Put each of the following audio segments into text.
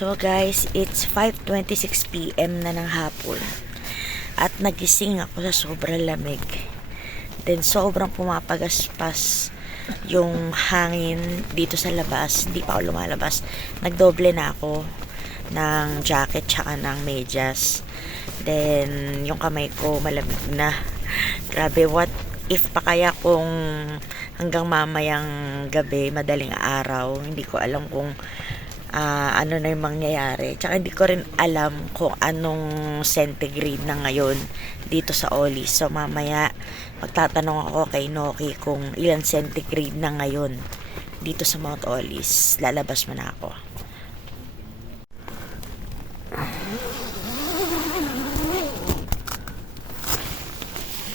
So guys, it's 5:26 PM na ng hapon. At nagising ako sa sobrang lamig. Then sobrang pumapagaspas yung hangin dito sa labas. Hindi pa ako lumalabas. Nagdoble na ako ng jacket tsaka ng medyas. Then yung kamay ko malamig na. Grabe, what if pa kaya kung hanggang mamayang gabi, madaling araw, hindi ko alam kung ano na yung mangyayari. Tsaka hindi ko rin alam kung anong centigrade na ngayon dito sa Olis. So mamaya magtatanong ako kay Noki kung ilang centigrade na ngayon dito sa Mount Olis. Lalabas mo na ako.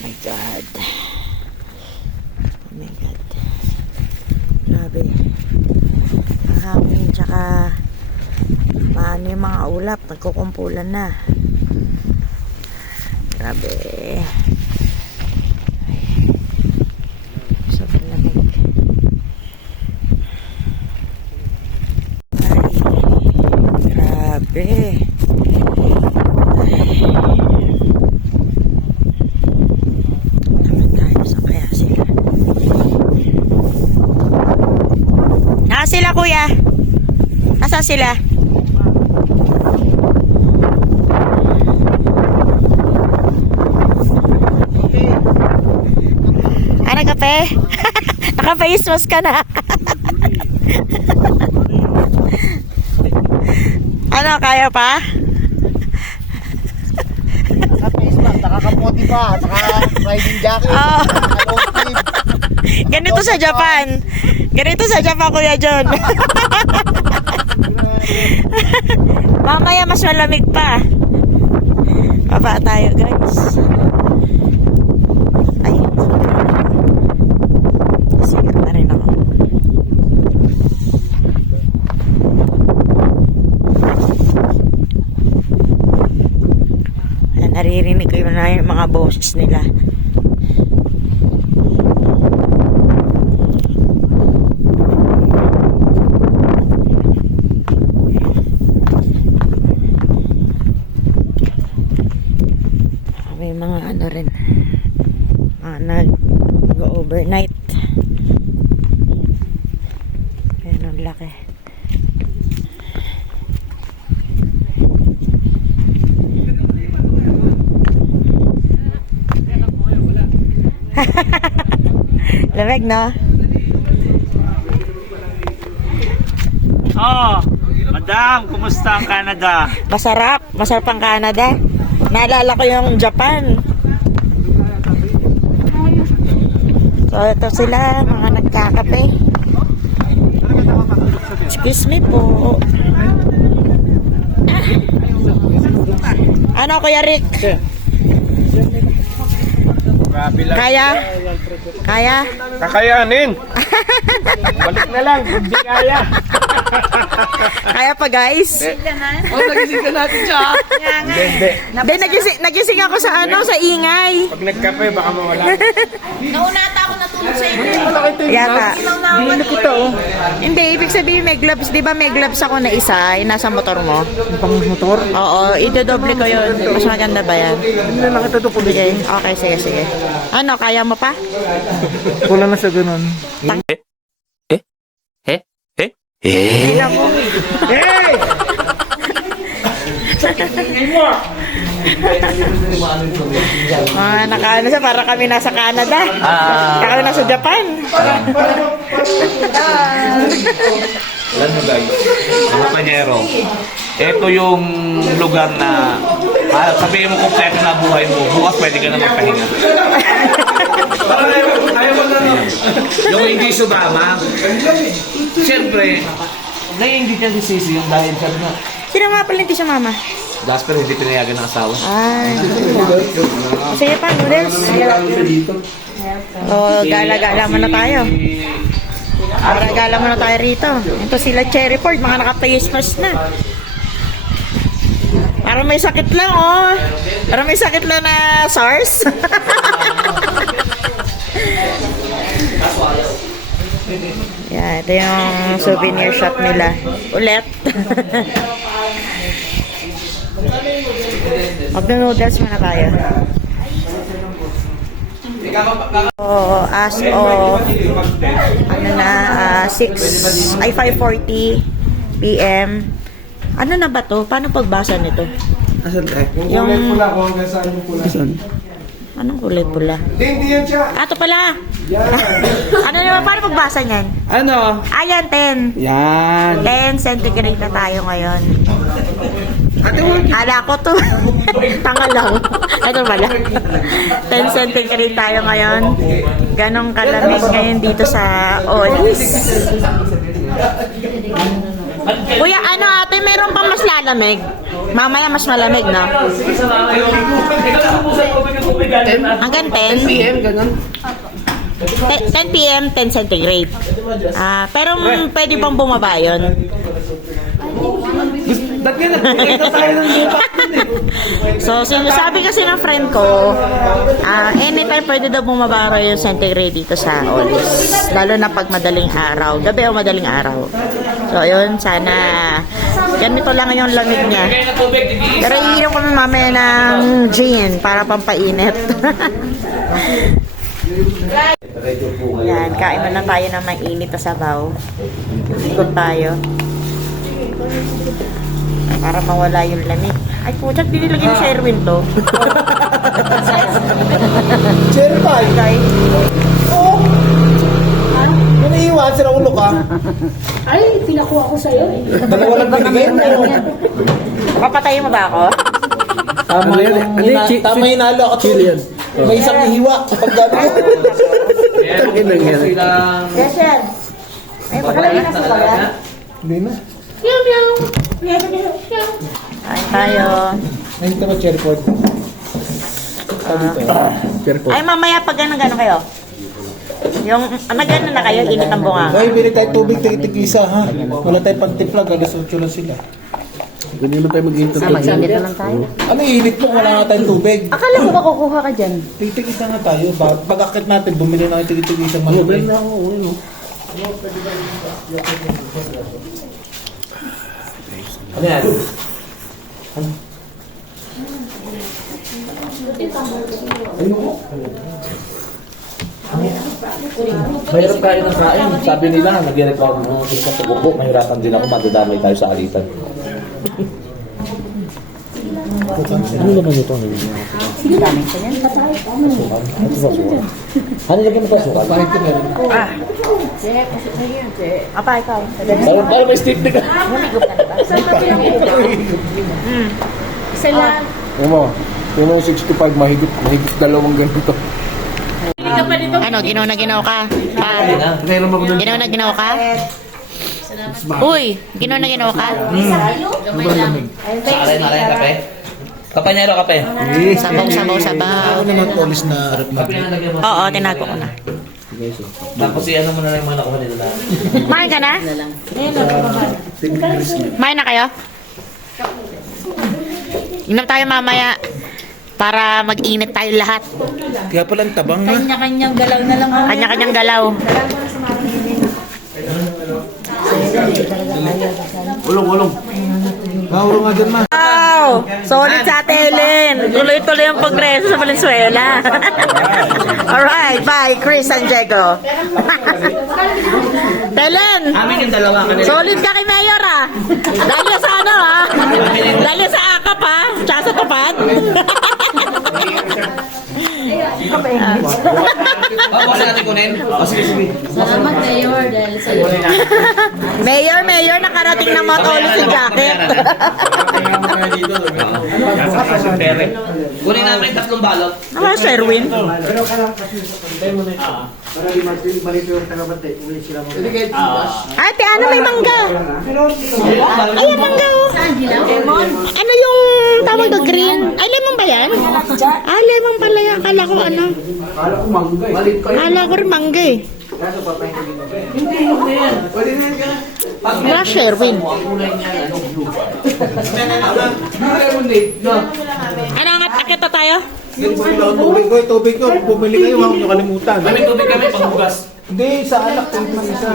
Oh my God. Oh my God. Grabe. Ang hangin tsaka paano yung mga ulap, nagkukumpulan na. Grabe. Sobrang lamig. Ay, grabe. Naman tayo, saan kaya sila? Nasaan sila, kuya? Nasaan sila? Nagkape? Naka-face mask ka na. Ano, kaya pa? Naka-face mask, nakakaputi pa, naka-riding jacket, Oh. naka-long Ganito sa Japan. Ganito sa Japan, Kuya John. Mamaya mas malamig pa. Baba tayo, guys. Ay. Sige na rin ako. Ayan, naririnig ko na yung mga boses nila. May mga ano rin, nag-overnight. Ayan, ang laki. Lamig, no? Oh, madam, kumusta ang Canada? Masarap. Masarap ang Canada. Naalala ko yung Japan. So, ito sila, mga nagkakape. Excuse me po. Ano, Kuya Rick? Kaya? Kaya? Kakayanin! Balik na lang, hindi kaya! Kaya pa, guys? Nagising ka natin siya! Hindi. Hindi, nagising ako sa ano, sa ingay. Pag nagkape, baka mawala. Nauna ata ako natulog sa inyo. Yata. Hindi kita, oh. Hindi, ibig sabihin may gloves. Di ba may gloves ako na isa, yung nasa motor mo? Pang motor? Oo, idodoble ko yun. Mas maganda ba yan? Hindi na kita ito po. Sige, okay, sige, sige. Ano, kaya mo pa? Kulang na sa ganun. Hindi na po. Hey! Nakaano siya, para kami nasa Canada. Kami nasa Japan. Alam mo guys, mga panyero, ito yung lugar na sabihin mo kompleto na buhay mo, bukas pwede ka na magpahinga. Yung hindi sumama, siyempre, naiingit niya si Sisi yung dahil sabi na, Sino nga pala hindi siya mama? Jasper hindi pinayagan ng asawa. Ay. Sige pa, noodles. Oh, gala-gala muna tayo. Gala muna tayo rito. Ito sila Cherry Ford, mga naka-face mask na. Para may sakit lang, oh. Para may sakit lang na SARS. Yan, ito yung souvenir shop nila. Ulit. Mag-noodles muna tayo. So, as of 5:40 p.m. Ano na ba to? Paano pagbasa nito? Asan tayo? Yung Pula ko hanggang saan yung pula? Asan? anong kulay pula? Hindi yan siya. Ah, ito pala. Yan. Ano naman, paano pagbasa niyan? Ano? Ayan, 10. Yan. 10 centigrade na tayo ngayon. Ate mo. Ala ko to. Tanga lang. Ito pala. 10 centigrade tayo ngayon. Ganong kalamig ngayon dito sa Olis. Kuya, ano ate, meron pang mas lalamig? Mamaya mas malamig, no? Hanggang 10? PM, ganun. 10 p.m., 10 centigrade. Ah, pero pwede bang bumaba yun? Ba't nga nagpapakita tayo ng bukas dun eh? So, sinasabi kasi ng friend ko, anytime pwede daw bumaba raw yung centigrade dito sa Olis. Lalo na pag madaling araw. Gabi o madaling araw. So, yun, sana ganito lang yung lamig niya. Pero iinom kami mamaya ng gin para pampainit. Yan, kain na tayo ng mainit na sabaw. Ikot tayo. Para mawala yung lamig. Ay, puchat, dinilagay ni Sherwin to. Cherry pie. Guys. Oo. Ano naiiwan? Sira ulo ka? Ay, pinakuha ko sa'yo eh. Dalawa lang binigay mo. Papatayin mo ba ako? Tama tama yung nalo ako. Chilean. May isang ihiwa. Pag gano'n. Tangin lang yan. Yes, sir. Ay, pakalagay na sa baga. Hindi na. Meow, meow. Meow, meow, meow. Kain tayo. Nakita mo cherry pod. Sabi to. Cherry pod. Ay, mamaya pag gano'n kayo. Yung, nag-ano na kayo, init ang bunga. Ay, bili tayo tubig, tig-isa ha. Wala tayong pantiplag, alas 8 lang sila. Hindi naman tayo mag-internet. Mag-init na lang tayo. Ano init mo? Wala nga tayong tubig. Akala ko ba kukuha ka dyan? Tig-isa nga tayo. Pag-akit natin, bumili na tayo tig-isang malaki. Ano yan? Mahirap kain ng kain. Sabi nila, nag-reklamo mo sa tubuko. Mahirapan din ako, madadamay tayo sa alitan. Ano naman ito? Ano lagyan mo tayo sukan? Bakit ka meron? Apa, ikaw. Parang may stick ka. Isa lang. Ano mo? Yung 65, mahigit dalawang ganito. Ano, ginaw na ginaw ka? Meron mo ko doon. Ginaw na ginaw ka? Uy, ginaw na ginaw ka? Sa alay na alay kape? Kapanyero kape? Sabaw, sabaw, sabaw. Ako naman polis na rep Kape na lagyan mo. Oo, tinago ko na. Tapos ano mo na lang yung mga nakuha nila na. Kumain ka na? Kumain na kayo? Inom tayo mamaya para mag-init tayo lahat. Kaya pala ang tabang ha. Kanya-kanyang galaw na lang. Kanya-kanyang galaw. Ulong. Mauro nga dyan ma. Wow! Solid sa Ate Helen. Tuloy-tuloy ang progreso sa Valenzuela. Alright, bye, Chris and Diego. Helen! Amin yung dalawa kanila. Solid ka kay Mayor ah. Dahil sa ano ah. Dahil sa akap ah. Tsaka sa tapad. Kasi natin kunin? Sige. Salamat, Mayor, dahil sa'yo. Mayor, nakarating na motoli si jacket. Kunin namin yung 3 balot. Ano Sherwin? Ate, ano may mangga? Ay, yung mangga oh. Ano yung tawag na green? Ay, lemon ba yan? Ah, lemon pala yan. Akala ko ano. Akala ko rin mangga eh. Wala Sherwin. Ano, akit na tayo? Tubig ko. Bumili kayo, huwag nyo kalimutan. May tubig kami panghugas. Hindi, sa alak. Isa.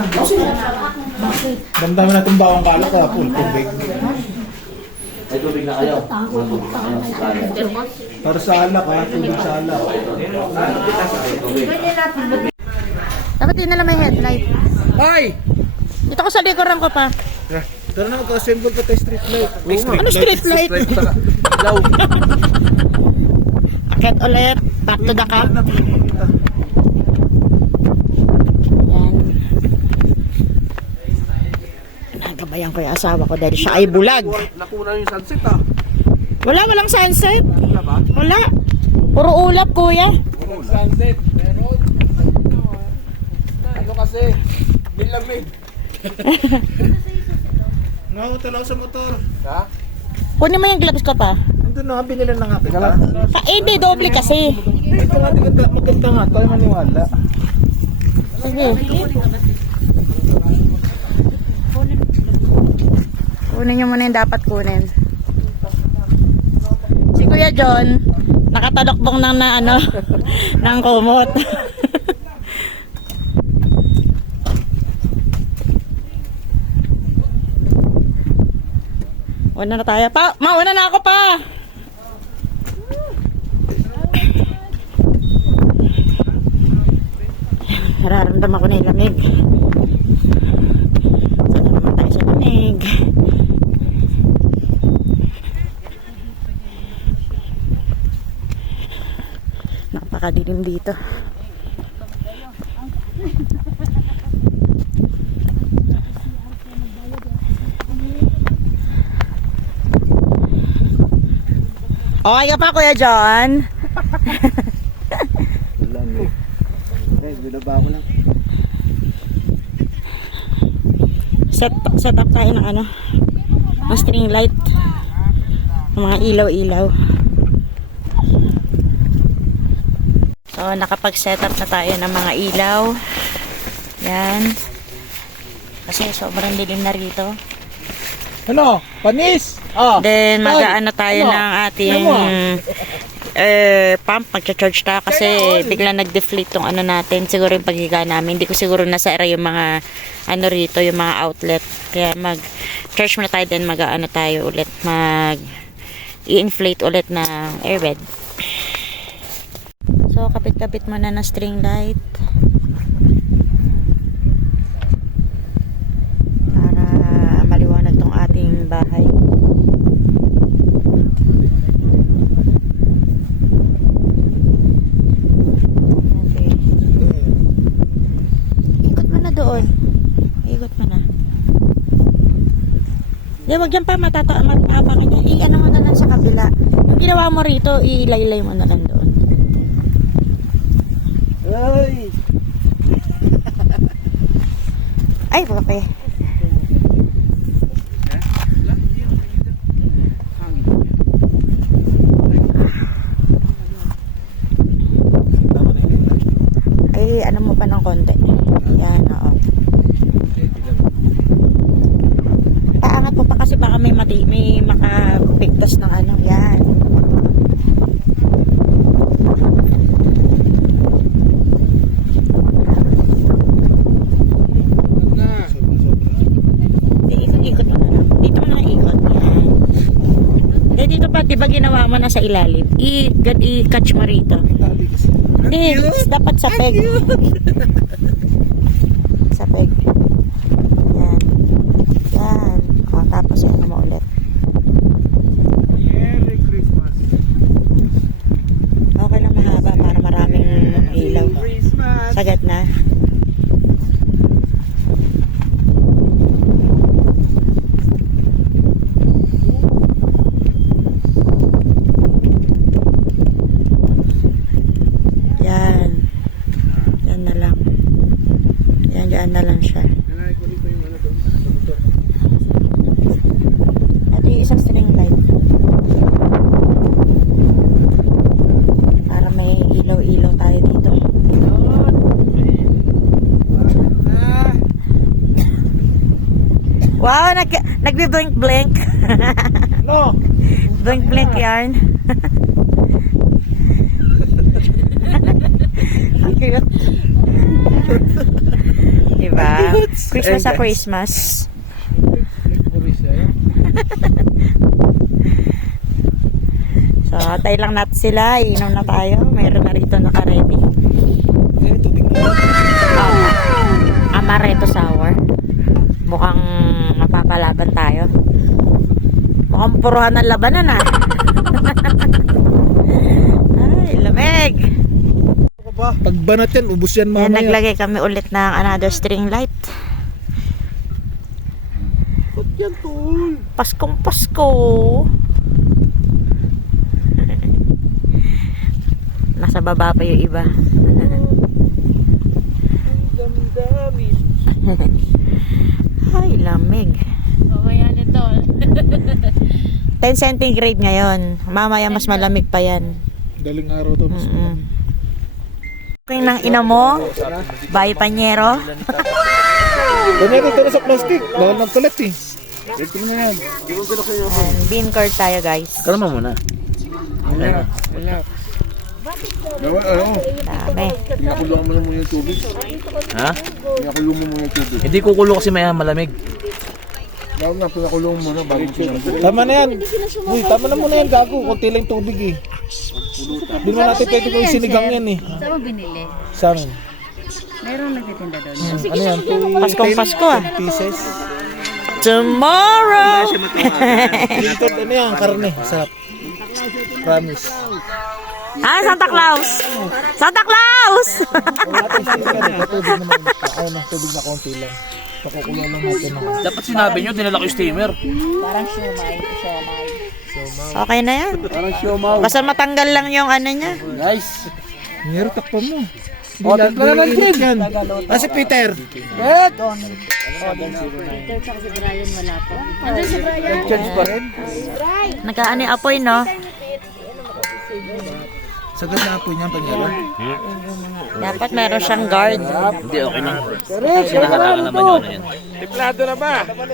Damdamin natin bawang kalak kaya full tubig. May tubig na kayo. Para sa alak ha, tubig sa alak. Dapat yun na lang may headlight. Ay! Dito ko sa likuran ko pa. Tara na, mag-assemble ka tayo street light. Ano street light? Ilaw. Akit ulit. Back to the camp. Yan. Nagabayan ko yung asawa ko dahil siya ay bulag. Nakuna yung sunset ah. Walang sunset. Wala ba? Wala. Puro ulap, kuya. Sunset. Meron. Ano kasi? Nilamig. Nakakutalaw sa motor. Ha? Kunin mo yung gloves ko pa. Nandun na nga, binila na nga kita. Hindi, doble kasi. Ito nga, maganda nga. Tayo maniwala. Sige. Kunin nyo muna yung dapat kunin. Si Kuya John, nakatalokbong ng na ano, ng kumot. Una na tayo. Mauna na ako pa! Nararamdaman ko na yung lamig. Sana naman tayo sa lamig. Napakadilim dito. Okay ka pa, Kuya John? Wala mo. Binaba mo lang. Set up tayo ng ano, ng string light, ng mga ilaw-ilaw. So nakapag-set up na tayo ng mga ilaw. Yan. Kasi sobrang dilim na rito. Ano? Panis? Ah. Then mag-aano tayo Ano? ng ating pump, mag-charge tayo kasi bigla nag-deflate tong ano natin. Siguro yung paghiga namin. Hindi ko siguro nasa era yung mga ano rito, yung mga outlet. Kaya mag-charge muna tayo, then mag-aano tayo ulit, i-inflate ulit ng air bed. So kapit-kapit muna ng string light para maliwanag tong ating bahay. Okay. Ikot mo na doon. Ikot mo na. Di, wag yan pa matapakan niya. I-ano mo na lang sa kabila. Yung ginawa mo rito, ilaylay mo na lang doon. Ay! Ay, pape. Ay, ano mo pa ng konti. Yan, oo. Paangat mo pa kasi baka may makapigtas ng ano. Yan. Ikot mo na lang. Dito mo na ikot. Yan. Eh, dito pa, diba ginawa mo na sa ilalim? I-catch mo rito. Hindi, dapat sa peg. Sa peg. Yan. Yan. O, tapos ano mo ulit. Merry Christmas! Okay lang mahaba para maraming ilaw. Christmas! Sagad na. Yan. Yan na lang. Yan, dyan na lang siya. At yung isang string light. Para may ilaw-ilaw tayo dito. Wow, nagbi-blink-blink. No! Blink-blink yarn. Diba? Christmas sa Christmas. So, tayo lang natin sila. Iinom na tayo. Mayroon na rito naka-ready. Amaretto sour. Mukhang mapapalaban tayo. Mukhang puruhan ng labanan ah. Ay, lamig. Pag banat yan, ubos yan Yan, mamaya. naglagay kami ulit ng another string light. Ba't yan, tol? Paskong Pasko. Nasa baba pa yung iba. Damdamin. Ay, lamig. Mamaya nito. 10 centigrade ngayon. Mamaya mas malamig pa yan. Daling araw to. King ng ina mo. Bye, panyero. Kunyari, ito na sa plastic. Bawal magkalat eh. Ito na yan. And bean curd tayo, guys. Kalma muna. Wala. Dami. Pinakulungan mo na muna yung tubig. Ha? Pinakulungan mo muna yung tubig. Hindi kukulo kasi maya malamig. Bago na, pinakulungan mo na bago sinampo. Tama na yan. Uy, tama na muna yan, gago. Kunti lang tubig eh. Hindi mo natin pwede kung sinigang yan eh. Saan mo binili? Sa amin. Mayroong nagtitinda doon. Ano yan? Paskong Pasko ah. Pieces. Tomorrow. Filtered ano yan, karne. Sarap. Promise. Ah, Santa Claus. Santa Claus. Tubig naman. Ayun na, tubig na konti lang. Pakukulo lang natin. Dapat sinabi nyo, dinala ko yung steamer. Parang siomay. Okay na yan. Parang siomaw. Basta matanggal lang yung ano niya. Guys. Nero, takpan mo. O, takpan naman yan. Ah, si Peter. Peter tsaka si Brian wala po. Andun si Brian. Nag-charge pa rin. Nagkaani apoy, no? Sagad na po niyan, panyero. Dapat meron siyang guard. Hindi, okay na. Sinahalangan naman yun. Yan.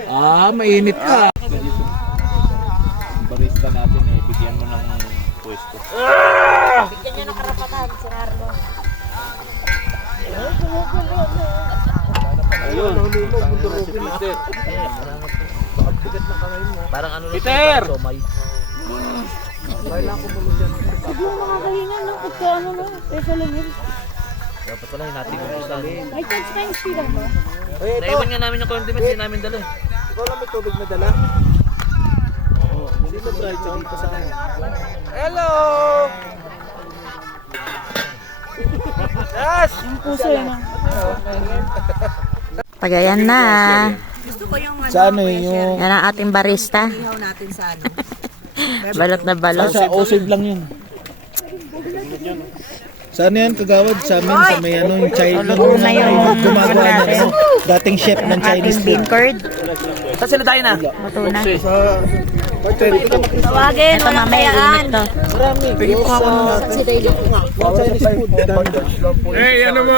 Ah, mainit ka. Barista natin eh, bigyan mo ng pwesto. Bigyan niyo ng karapatan, si Carlo. Parang ano Peter! Makakahinga no? Pagka ano no? Teka lang yun. Dapat pala natin kung saan. May chance pa yung speed mo. Naiwan nga namin yung condiments, hindi namin dala. Ikaw lang may tubig na dala. Sino bright sa dito sa kanya? Hello! Yes! Yung puso yun. Pagayan na. Sa ano yung... Yan ang ating barista. Balot na balot. Sa osib lang yun. Saan yan kagawad? Sa amin, sa may ano, yung Chinese. Luto na yung gumagawa ano na natin. ano, dating chef ng Chinese Ating bean food. curd. Saan sila tayo na? Luto na. Sa... Hotel, ito na makita. Tawagin, Ito mamaya init to. Marami. Pwede po ako sa Chinese food. Eh, ano mo,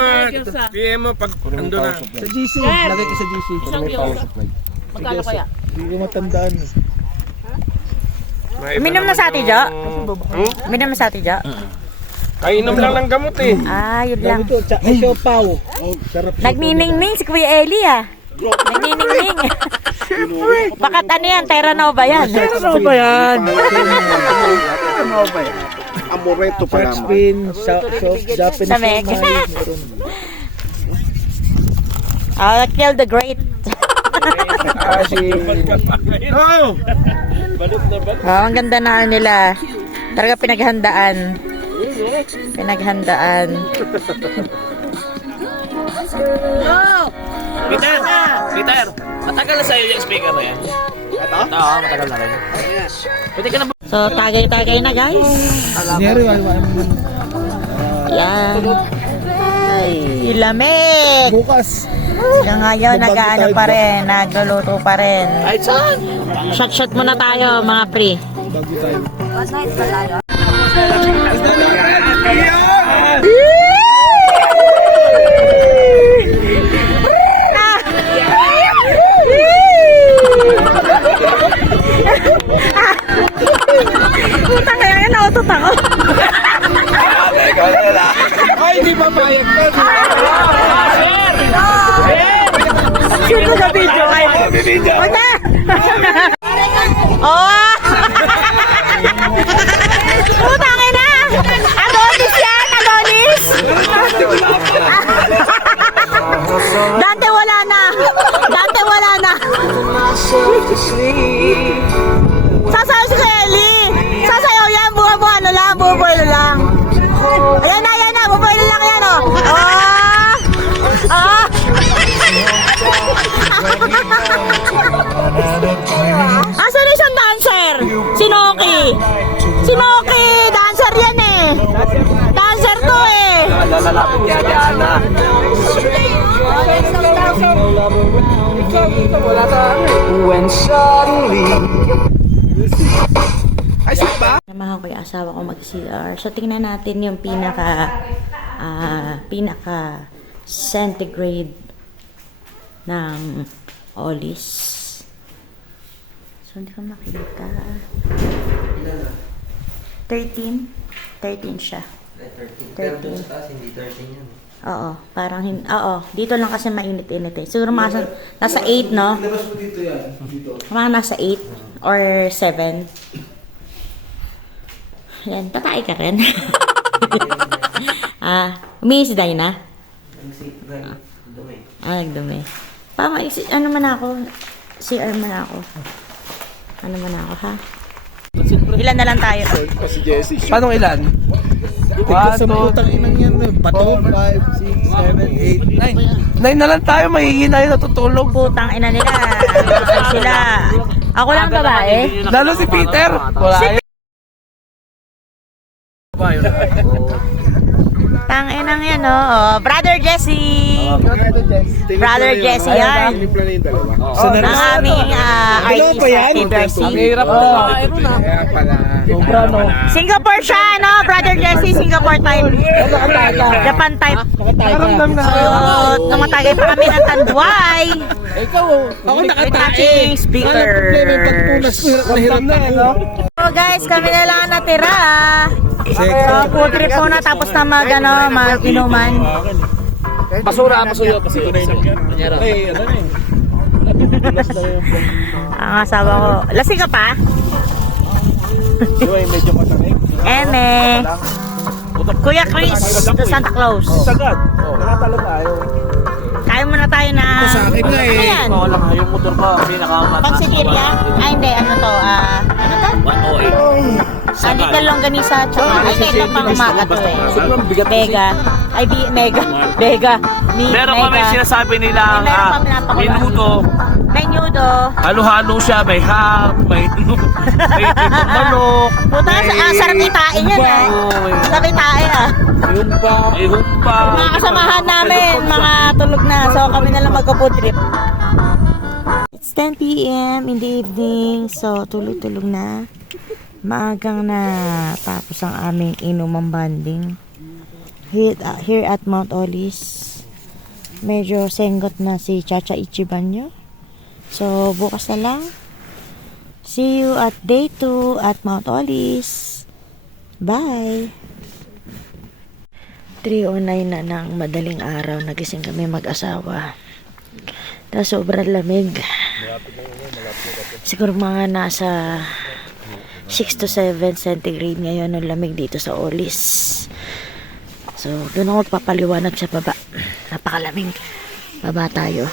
PM mo pag ando na. Sa GC. Lagay ko sa GC. Magkano kaya? Hindi ko matandaan. Minom na sa ati, Jo? Minom na sa ati, Jo? Kainom lang ng gamot eh. Ah, yun lang. Ito, siopaw. Sarap. Nagniningning si Kuya Eli ah. Nagniningning. Bakit ano yan? Terra Nova yan. Terra Nova yan. Amoreto pa naman. Spin, Japanese. Samek. Kill the Great. Oh! Oh, ang ganda na nila. Talaga pinaghandaan. Pinaghandaan. Peter! Peter! Matagal na sa'yo yung speaker na yan. Ito? Oo, matagal na rin. Pwede ka na ba? So, tagay-tagay na guys. Nero, ayaw mo. Yan. Ay, lamig. Bukas. Hanggang ngayon, nag-ano pa rin. Nagluluto pa rin. Ay, saan? Shot-shot muna tayo, mga pre. Bago tayo. Putang kaya nautot ako. Ay, di ba bayad Una! Oh! Putang ina! Adonis yan! Adonis! Dante wala na! Dante wala na! Sasayaw si Ellie! Sasayaw yan! Buha-buha lang! Buha-buha lang! Ayan na! Buha-buha lang yan oh! Oh! Oh! Asan na isang dancer? Si Noki! Si Noki! Dancer yan eh! Dancer to eh! Namahan ko yung asawa ko mag-CR. So, tingnan natin yung pinaka centigrade ng Olis. So, hindi ko makita. 13? 13 siya. 13. Pero dun sa taas, hindi 13 yan. Oo, parang oo, dito lang kasi mainit-init eh. Siguro mga nasa 8, no? Mga nasa 8 or 7. Yan, tatay ka rin. Umiis si Dina? Nagdumi. Ano man ako? CR man ako. Ano man ako, ha? Ilan na lang tayo? Si Jessie. Paano ilan? Tignan sa putang inang yan. 4, 5, 6, 7, 8, 9. 9 na lang tayo, mahihina yun natutulog. Putang ina nila. Ay sila. Ako lang babae. Lalo si Peter. Wala yun. Tang inang yan, oh. Brother Jesse. Brother Jesse yan. Ng aming artist Happy Bercy. Mahirap na. Sobra, no? Singapore siya, no? Brother Jesse, Singapore type. Japan type. Naramdam na. So, tumatagay pa kami ng Tanduay. Ako Touching speaker. Mahirap na, no? So guys, kami na lang natira. So, food trip muna tapos na mag-inuman. Basura. Ay, ano na eh. Ang asawa ko. Lasing ka pa? Medyo matamig. Eme. Kuya Chris, to Santa Claus. Sagad. Nakatalo tayo. Kaya muna tayo na... Sa akin nga eh. Ano yan? Wala nga yung motor ko, pinakamat. Pag Siberia? Hindi, ano to? Ano to? 108. Dito longganisa tsaka... Ay, ito pang umaga to eh. Vega. Ay, Mega. Vega. Meron kami sinasabi nilang Meron kami napakula. minuto. Menudo. Halo-halo siya, may ham, may tipong manok. Puta, sarap itain yan ah. Sarap itain ah. May humpa. Mga kasamahan namin, mga tulog na. So kami na lang magka-food trip. It's 10 p.m. in the evening. So tulog-tulog na. Maagang na tapos ang aming inumang banding. Here at Mount Olis. Medyo senggot na si Chacha Ichibanyo. So bukas na lang. See you at day 2 at Mount Olis. Bye! 3:09 na ng madaling araw. Nagising kami mag-asawa. Tapos sobrang lamig. Siguro mga nasa 6 to 7 centigrade ngayon ang lamig dito sa Olis. So doon ako magpapaliwanag sa baba. Napakalamig. Baba tayo.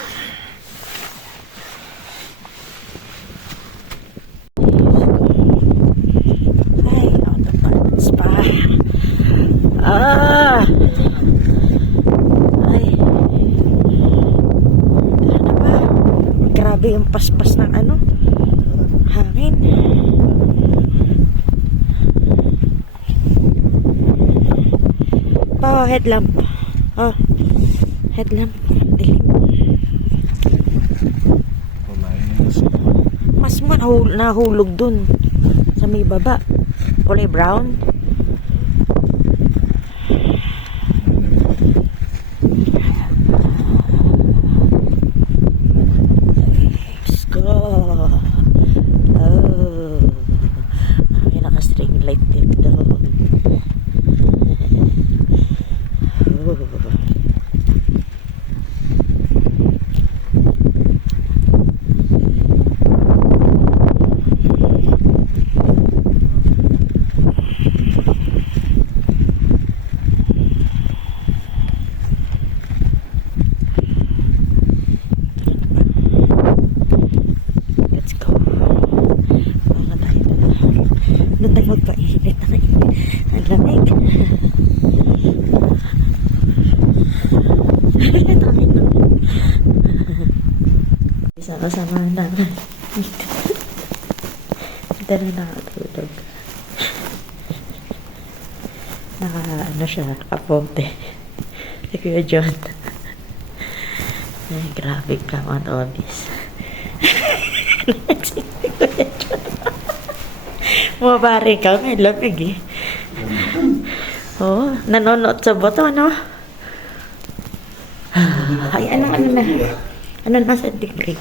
Ay, out of balance pa. Ay. Ano ba? Grabe yung paspas ng hangin. Headlamp. Headlamp. Dilim. Mas nahulog dun sa may baba. Kulay brown. Let's go. Oh. May naka-string light dito. Ano tayo magpainit na kayo? Ang lamig. Isa kasama na. Ito na nakatulog. Ano siya, kapote. Si Kuya John. Ay, grabe ka mga tobis. Si Kuya John. Mabari ka, may lamig eh. Oo, nanonood sa boto, no? Ay, ano na? Ano na sa degree?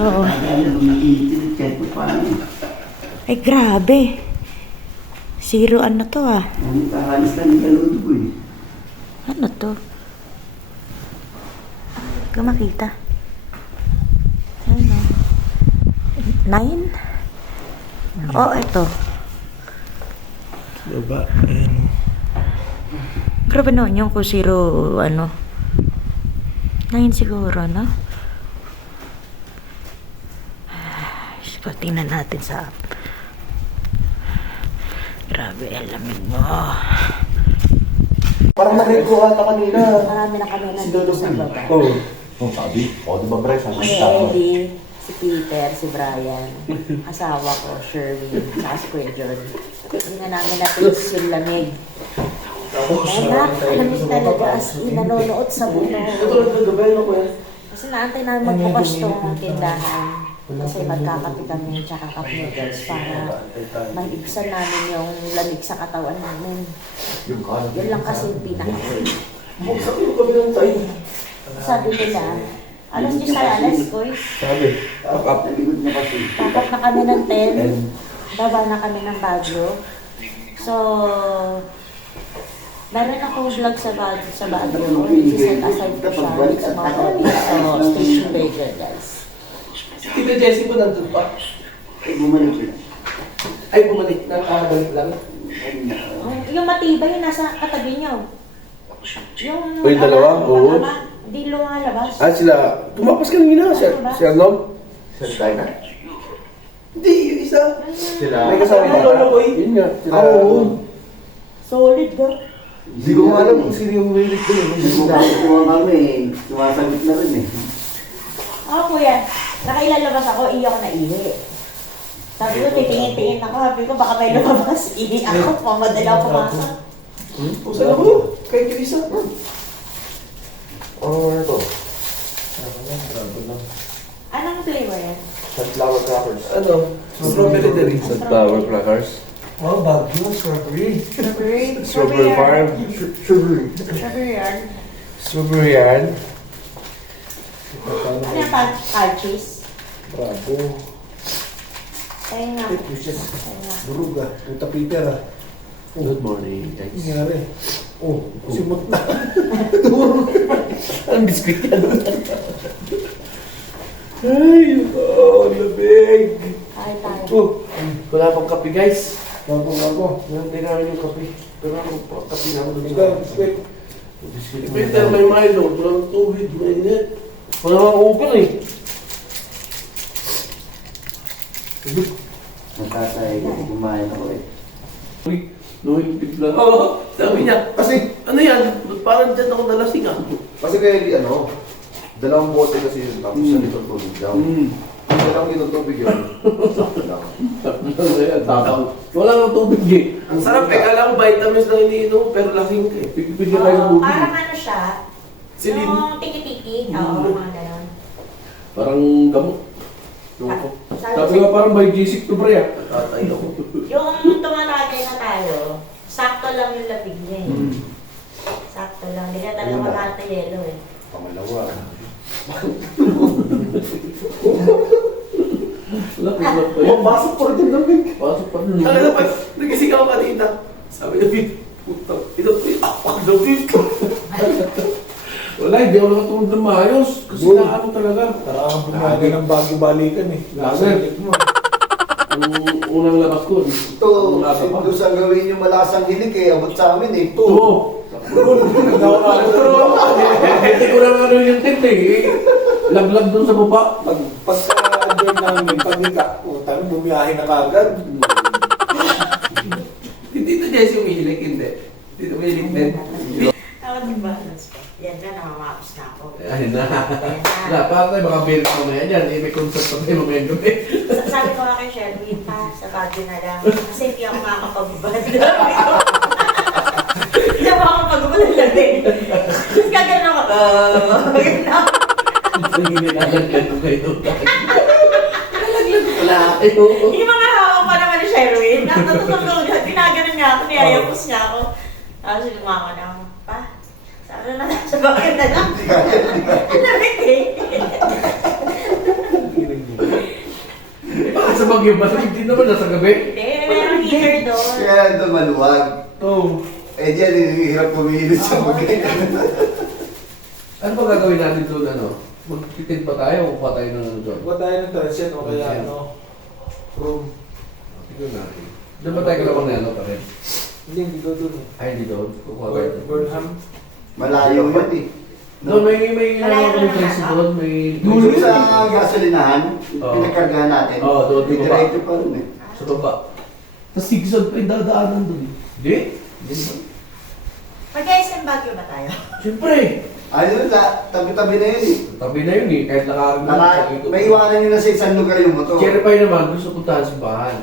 Oo. Ay, grabe. Zero ano to ah. Ano to? Hindi ko makita. Ano? 9? Oh, ito. Diba? Ayan. Grabe naman yung kung zero, ano. 9 siguro, no? So, tingnan natin sa app. Grabe, ang lamig mo. Parang narinig-uhan na kanina. Marami na kami nandito sa baba. Oo. Oh, sabi. O, di ba, Bres? Ang Si Eddie, si Peter, si Brian, asawa ko, Sherwin, saka si Kuya John. Hindi na namin natin yung lamig. Anak, lamig talaga as in, nanonood sa buno. Kasi naantay namin magbukas tong tindahan. Kasi magkakapi kami tsaka cup noodles para maibsan namin yung lamig sa katawan namin. Yun lang kasi yung pinaka. Sabi nila, alas 10 tayo, alas guys. Sabi. Takot na kami ng 10. Baba na kami ng Baguio. So, meron akong vlog sa Baguio. Set aside ko siya. It's mga audio. So, stay tuned later, guys. Tita Jessie po nandun pa. Ay, bumalik nakakabalik lang. Yung matibay, nasa katabi niyo. Yung... Uy, dalawa? Oo. Hindi lumalabas. Sila, tumapas ka nila. Si Arnold? Sila na? Hindi, yung isa. Sila. May kasama ba? Yun nga. Oo. Solid ba? Hindi ko alam kung sino yung wilit doon. Hindi ko sumasagot na rin eh. Kuya. Nakailalabas ako, iyak na ihi. Sabi ko, titingin-tingin ako. Sabi ko, baka may lumabas. Ihi ako, pamadala ako pumasok. Saan ako? Kay Krisa. Ano to? Anong flavor yan? Sunflower crackers. Ano? Strawberry dairy. Sunflower crackers. Oh, Baguio, strawberry. Strawberry farm. Strawberry. Strawberry yarn. Strawberry yarn. Ano yung cheese? Bravo. Tayo nga. Durug ah. Puta Peter ah. Good morning, guys. Nangyari. Oh, simot na. Durog. Ang biskuit yan. Ay, lamig. Ay, tayo. Oh, wala pang kape, guys. Bago. Hindi namin yung kape. Pero ano, kape na ako doon Ikaw, biskwit. Peter, may Milo. Walang tubig, mainit. Wala mga open eh. Matatay ko, kumain ako eh. Uy, nuhing bigla. Oo, sabi niya. Kasi, ano yan? Parang dyan ako nalasing ah. Kasi kaya di ano, dalawang bote kasi yun, tapos sa litong tubig daw. Dalawang litong tubig yun, sakto lang. Wala nang tubig eh. Ang sarap eh, kala ko vitamins lang iniinom, pero lasing ka eh. Pigil tayo ng tubig. Parang ano siya? Silin. Yung tiki-tiki. Oo, mga ganun. Parang gamot. Sabi Sabi nga parang by G6 to pre ah. Tatay ako. Yung tumatagay na tayo, sakto lang yung labig niya eh. Sakto lang. Hindi ka talaga magkata-yelo eh. Pangalawa. Oh, pasok pa rin yung lamig. Pasok pa rin. Talaga pa, nagising ako kanina. Sabi na, putang, ito po yung apak na dito. Wala, hindi ako nakatulog ng maayos. Kasi naano talaga. Parang bumagay ng Baguio balikan eh. Laser. Ang unang labas ko. Ito, sindus ang gawin yung malasang hilik eh, abot sa amin eh. Oo. Hindi ko lang ano yung tint eh. Laglag doon sa baba. Pagka-adjourn namin, pagka, tayo bumiyahe na kagad. Hindi to Jesse umihilig, hindi. Dito umihilig din. Tawad yung balance ko. Yan ka, namamakos na ako. Ayun na. Ayan na. Wala, parang tayo baka beer mamaya dyan. May concert pa tayo mamaya gabi. Sabi ko nga kay Sherwin, sa bagyo na lang. Kasi hindi ako makakapag-ubad. Hindi ako makakapag-ubad ng lamig. Tapos gagawin ako, ganun. Nalagyan ko kayo. Nalagyan ko pala kayo. Hindi mga hawak pa naman ni Sherwin. Natutulog ako, ginaganon niya ako, niyayapos niya ako. Tapos lumako na ako, pa, sabi na lang sa bagyo na lang. Ang lamig eh. Baka sa bagyo ba? Hindi naman nasa gabi. Hindi, mayroong heater doon. Kaya ito maluwag. Oo. Eh diyan, hirap pumilit sa bagay. Ano ba gagawin natin doon, ano? Magtitid ba tayo o kuha tayo ng ano doon? Huwag tayo ng transient o kaya room. Tignan natin. Doon ba tayo kalawang na ano pa rin? Hindi, hindi doon. Ay, hindi doon. Kukuha tayo doon. Burnham. Malayo yun eh. Doon, may Malayo kami naman, tracy no? doon. May... Doon sa gasolinahan, Oo. pinakargahan natin. Oo, doon, di ba? Diretso pa rin eh. Sa baba. Tapos zigzag pa yung dadaanan doon. Hindi? Hindi naman. Mag-SM bagyo ba tayo? Siyempre! Ayun na, tabi-tabi na yun eh. Tabi na yun eh. Kahit May iwanan nyo na sa isang lugar yung motor. Cherry pie naman, gusto puntahan sa bahan.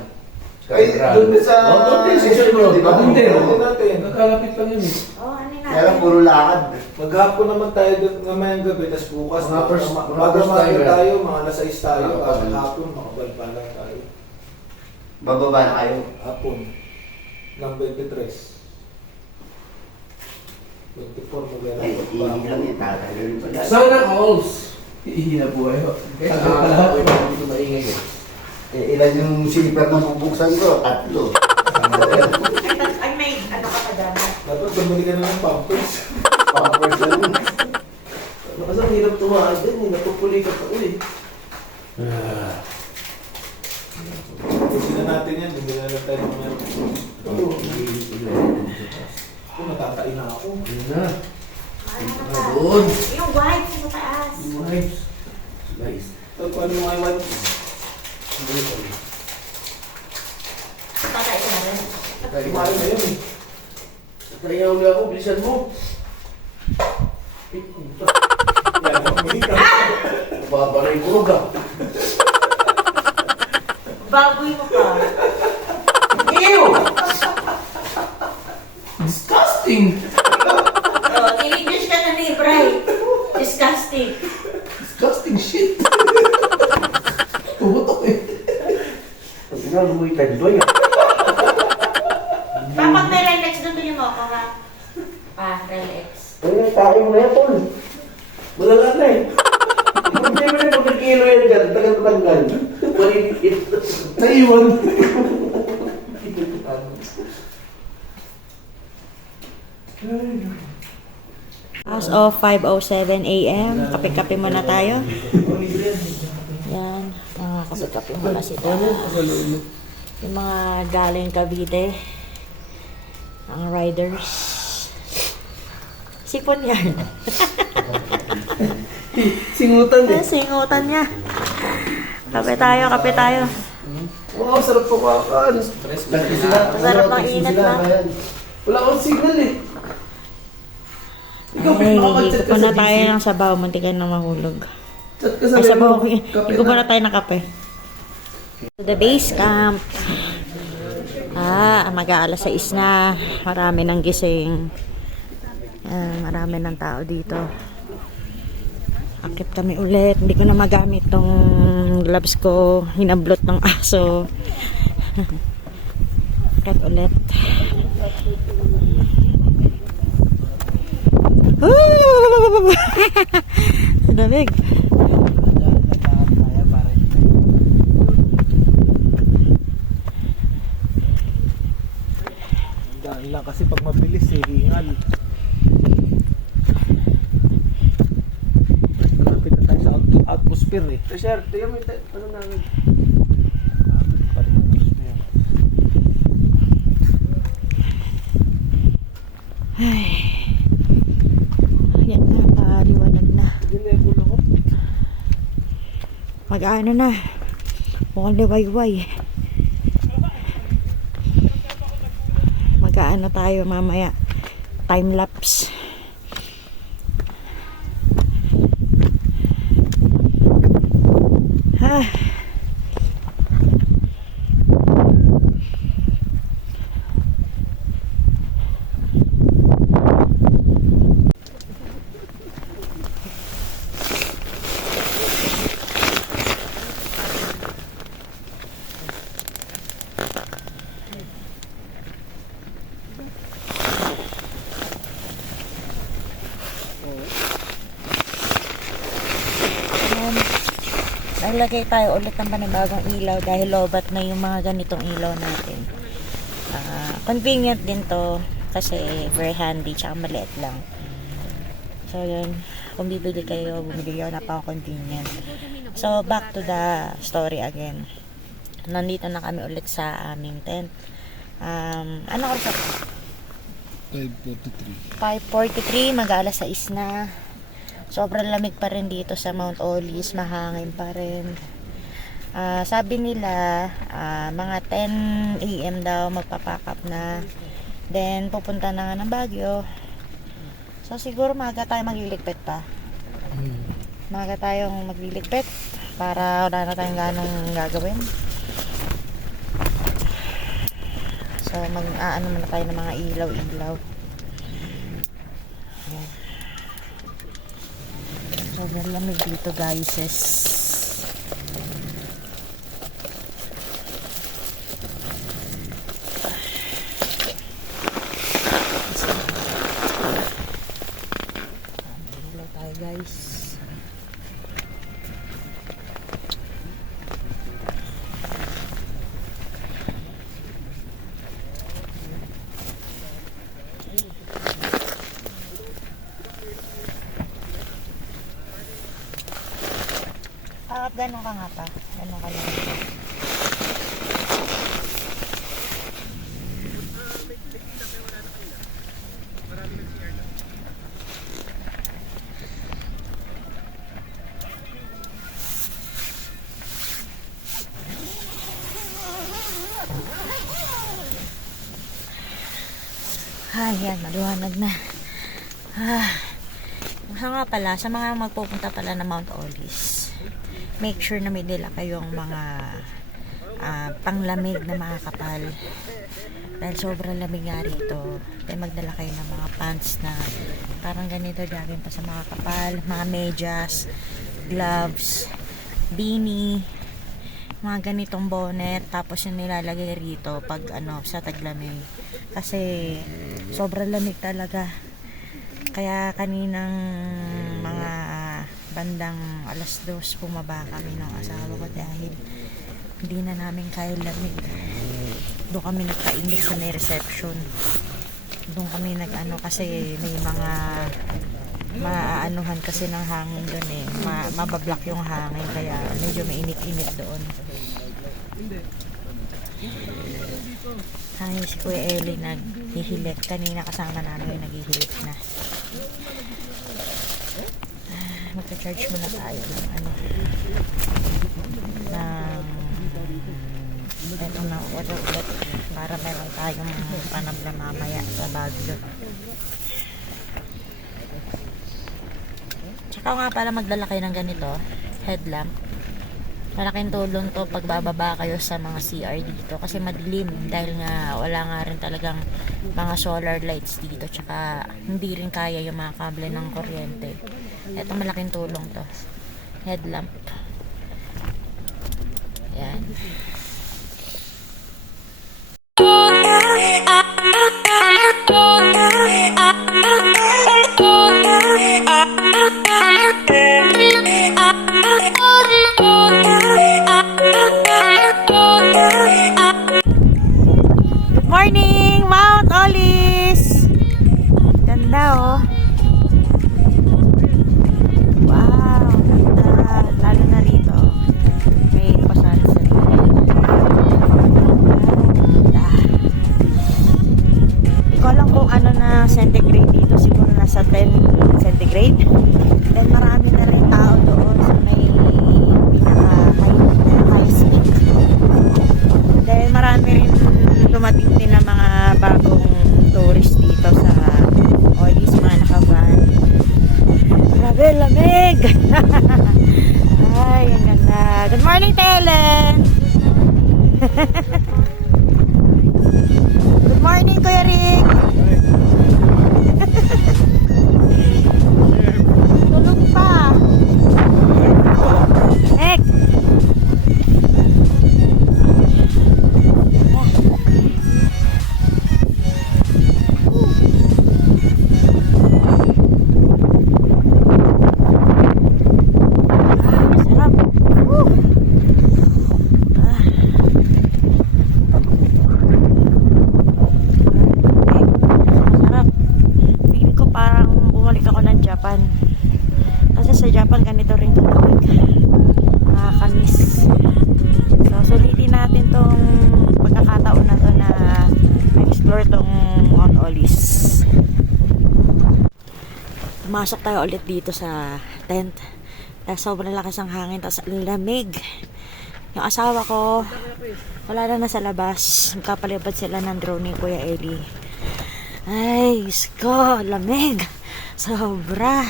Ay, doon sa... Oo, doon din, section road. Di ba? Doon din. Doon natin. Nagkalapit lang yun eh. Oo, ano natin? Kaya lang puro lakad. Maghapon naman tayo doon ngamayang gabi, tapos bukas Mga first maga time, tayo, mga alas 6 tayo, Mga kasi first. hapon, makabalik lang tayo. Bababa na kayo. Hapon, ng 23. 24, Ay, maglalakad iinig lang yan. Tatalo pala. Sana alls! Ihina buhay ho. Kaya nakakala ko yung dito maingay eh. Eh, ilan yung silver na bubuksan ko? 3. Ay, may ano ka pa dyan? Dapat bumili ka na ng pampers. Pampers lang. Kasi ang hirap tumaan din eh. Napupuli ka pa ulit. Kasi na natin yan, hindi na lang tayo meron. Oo. Ako, natatain na ako. Yun na. Ano ka? Doon. Yung white sa taas. Yung vibes. Nice. Ito, paano yung iwan? Tatay ko na rin. Kumain na yun eh. Tayaw nga ako, bilisan mo. Yan, bumili ka. Babaray ko ka. Baboy mo pa. Ew! Disgusting! Oh, tinigish ka na ni Bray. Disgusting. Disgusting shit! Tumutok eh. Sabi nga, lumuwi tayo doon eh. Kapag may Relax doon yung mo ako ha. Relax. Ay, tayo mo na yan, Tol. Wala nga na eh. Hindi mo na pag kilo yan dyan, tagal-tagal. Paligid. Naiwan. As of 5:07 a.m. Kape-kape muna tayo. Yan. Kape-kape muna sila. Yung mga galing Cavite. Ang riders. Sipon yan. Singutan eh. Singutan niya. Kape tayo, kape tayo. Wow, sarap pakakan. Sarap ng inat na. Wala akong signal eh. Ikaw, Ay, makapag-chat higop ka na sa tayo GC. ng sabaw. Munti ka na mahulog. Chat ka sa Ay, sabaw. Kape Higop na. na tayo ng kape. To the base camp. Mag-aalas 6 na. Marami ng gising. Marami ng tao dito. Akit kami ulit. Hindi ko na magamit tong gloves ko. Hinablot ng aso. Akit ulit. Damig. Dahil lang kasi pag mabilis eh, hingal. Malapit na tayo sa atmosphere eh. Sir, tingnan mo yung ano namin. Malapit pa rin ang atmosphere. Yan na, paliwanag na. Hindi na yung ulo ko. Mag-ano na. Mukhang liwayway. Mag-aano tayo mamaya. Time lapse. Ah. Naglagay tayo ulit ng panibagong ilaw dahil lobat na yung mga ganitong ilaw natin. Convenient din to kasi very handy tsaka maliit lang. So yun, kung bibili kayo, bumili kayo, napaka-convenient. So back to the story again. Nandito na kami ulit sa aming tent. Ano oras? 5:43. 5:43, mag-alas 6 na. Sobrang lamig pa rin dito sa Mount Olis, mahangin pa rin. Sabi nila, mga 10 AM daw magpapack up na. Then, pupunta na nga ng Baguio. So, siguro maaga tayo magliligpit pa. Maaga tayong magliligpit para wala na tayong ganong gagawin. So, mag-aano muna tayo ng mga ilaw-ilaw. Ayan. Sobrang lamig dito, guys. Ilaw tayo, guys. Gano'n ka nga pa? Gano'n ka lang? Yan, maliwanag na. Nga pala, sa mga magpupunta pala ng Mount Olis, make sure na may dala kayong mga panglamig na mga kapal dahil sobrang lamig nga rito. Kaya magdala kayo ng mga pants na parang ganito, gagawin pa sa mga kapal, mga medyas, gloves, beanie, mga ganitong bonnet, tapos yung nilalagay rito pag sa taglamig kasi sobrang lamig talaga. Kaya kaninang mga bandang alas 2 bumaba kami ng asawa ko dahil hindi na namin kaya lamig. Doon kami nagpainit sa may reception. Doon kami kasi may mga maaanuhan kasi ng hangin doon eh. Mabablock yung hangin kaya medyo mainit-init doon. Ay, si Kuya Eli naghihilik. Kanina kasama namin yung naghihilik na. Magka-charge muna tayo ng eto na water ulit para meron tayong panabla mamaya sa Baguio. Tsaka nga pala magdala kayo ng ganito headlamp. Malaking tulong to pag bababa kayo sa mga CR dito kasi madilim dahil nga wala nga rin talagang mga solar lights dito, tsaka hindi rin kaya yung mga kable ng kuryente. Ito malaking tulong to, headlamp. Yan. Good morning, Mount Olis. Ganda oh. Wow, ganda. Lalo na rito. May pa-sunset. Hindi ko alam kung ano na centigrade dito. Siguro nasa 10 centigrade. Then marami na rin tao doon sa may pinaka-high peak. Ellen! Good morning, Kuya Rick! Tulog pa! Rick! Sarap! Woo! Masarap. Feeling ko parang bumalik ako ng Japan. Kasi sa Japan ganito rin kalamig. Nakakamiss. So sulitin natin tong pagkakataon na to na explore tong Mount Olis. Pumasok tayo ulit dito sa tent. Dahil sobrang lakas ng hangin, tapos lamig. Yung asawa ko wala na nasa labas. Magkapalibad sila ng drone ni Kuya Eli. Ay, Diyos ko, lamig. Sobra.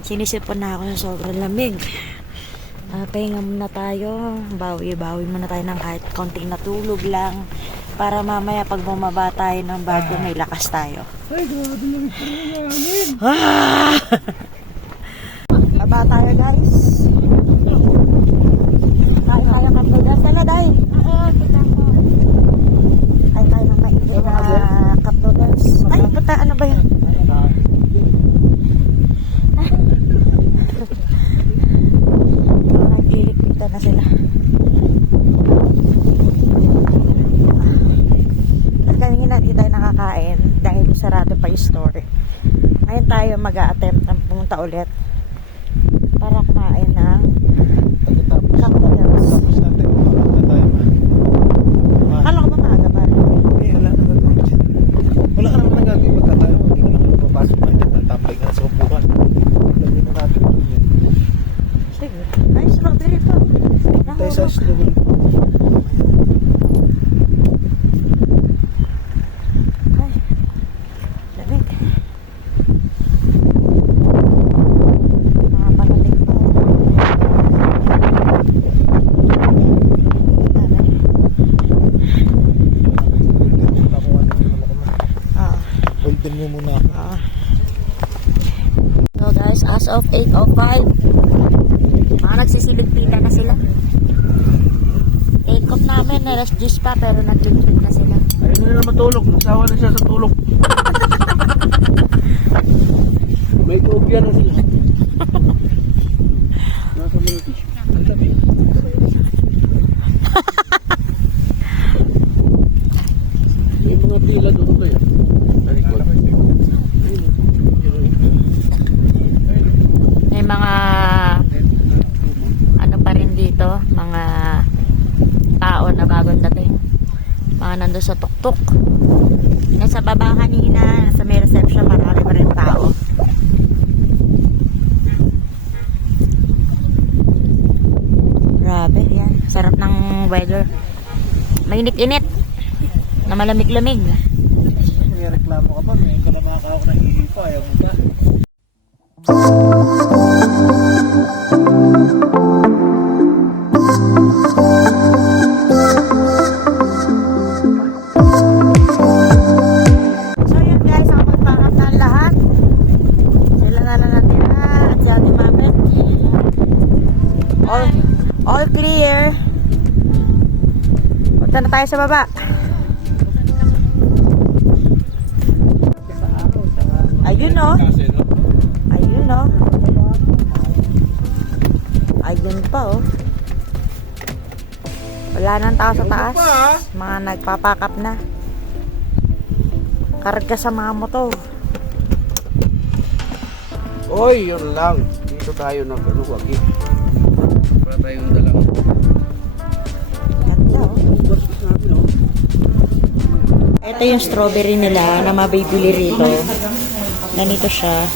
Sinisipon na ako sa sobrang lamig. Pahinga muna tayo. Bawi-bawi muna tayo ng kahit konting natulog lang. Para mamaya pag bumaba tayo ng bagyo, may lakas tayo. Ay, grabe lamig pa rin ang hangin. Baba tayo, guys. Kain tayo ng noodles. Kala, Day? Kain tayo ng mainit na cup noodles. Ay, puta, ano ba yun? Naglilikpita na sila. At kanina di tayo nakakain dahil sarado pa yung store. Ngayon tayo mag-a-attempt ng pumunta ulit para kumain ng cup noodles. Tapos natin, pumunta tayo Kala ko ba maaga pa? Eh, wala na gagawin dyan. Wala ka naman nagagawin pagka tayo. Hindi ka naman papasok man dyan. Tatambay ka na sa upuan. Lagyan na natin ito yan. Sige. Ay, strawberry pa. Tayo sa strawberry. Ay, lamig. Mga palating pa. Ah. Holden mo muna ako. So guys, as of 8:05, mga nagsisiligpita na sila. Take off namin, alas 10 pa, pero nagligpit na sila. Ayaw na naman matulog. Nagsawa na siya sa tulog. May tuog yan na sila. Nasa mga tissue. Ang dami. May mga pila doon ba yan? May mga ano pa rin dito, mga tao na bagong dating. Mga nandun sa tuktok. Nasa baba kanina, sa may reception, marami pa rin tao. Grabe, yan. Sarap ng weather. Mainit-init. Na malamig-lamig. May reklamo ka pa. May ka na makakawak ng hihipa. Ayaw mo ka. So yun guys, ang pagpangat ng lahat. Sila na lang natira at si Ate Mabet. All clear. Punta na tayo sa baba. Ayun o. Ayun o. Ayun pa o. Wala nang tao sa taas. Mga nagpapakap na. Karga sa mga motor. Oy, yun lang. Dito tayo nag-wagi. Para tayong dalang. Ganda o. Ito yung strawberry nila na mabibili rito. Ganito siya.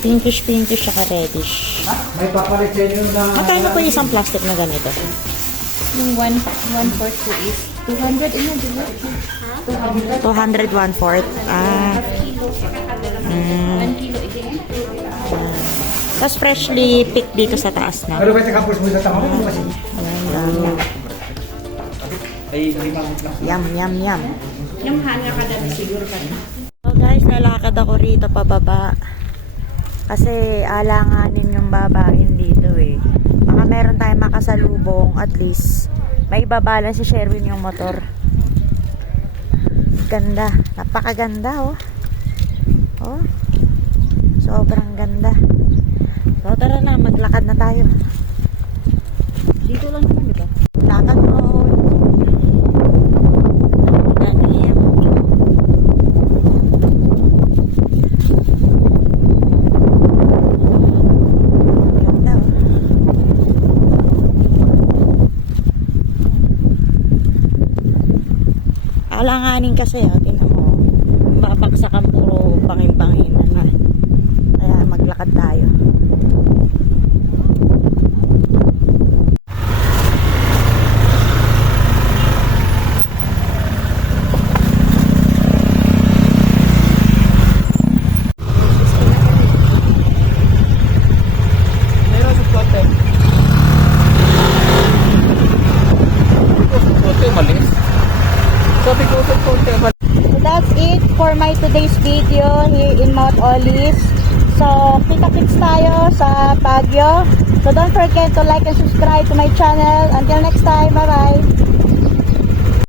Pinkish, saka reddish. May papalit sa inyo na... Magkano po yung isang plastic na ganito? Yung 1/4 po is 200 ina, di ba? 200, 1/4. Ah. 1 kilo. 1 kilo again. Tapos freshly picked dito sa taas na. Ayan, dami. Yum, yum, yum. Yung hanga ka dami siguro ka na. So guys, nalakad ako rito pababa. Kasi alanganin yung babain dito eh. Baka meron tayong makasalubong, at least may ibabalan si Sherwin yung motor. Ganda, napakaganda oh. Oh, sobrang ganda. So tara na, maglakad na tayo. Dito lang naman, di ba? Lakad mo. Ganyan. Ganda oh. Alanganin kasi oh, tingnan mo. Babagsak ang puro bangin-bangin na. Kaya maglakad tayo. Meron sa kote. Kote, malis. Sabi ko sa kote, malis. So that's it for my today's video here in Mount Olis. So, kita-kits tayo sa Baguio. So don't forget to like and subscribe to my channel. Until next time,